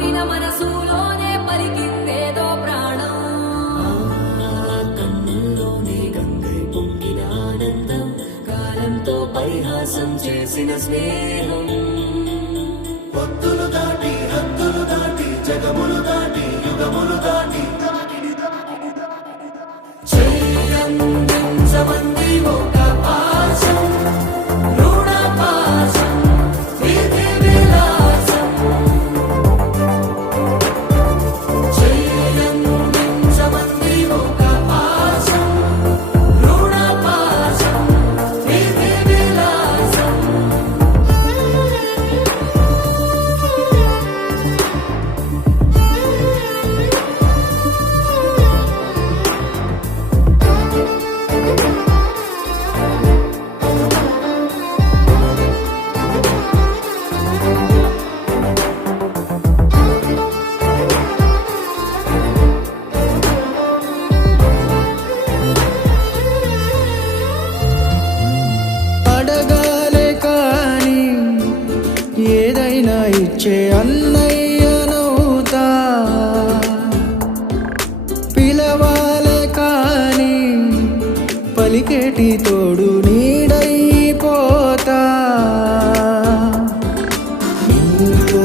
మారిన మనసులోనే పలికిందేదో ప్రాణం. కన్నుల్లోనే గంగై పొంగిన ఆనందం, కాలంతో పరిహాసం చేసిన స్నేహం. పొత్తులు దాటి హద్దులు దాటి జగములు దాటి యుగములు దాటి చెయ్యందించమంది ఒక పాశం, రుణ పాశం, విధి విలాసం. చెయ్యందించమంది ఒక పాశం, రుణ పాశం, విధి విలాసం. అడగాలే కాని ఏదైనా ఇచ్చే అన్నయ్యనవుతా, పిలవాలే కాని పలికేటి తోడు నీడైపోతా. నీతో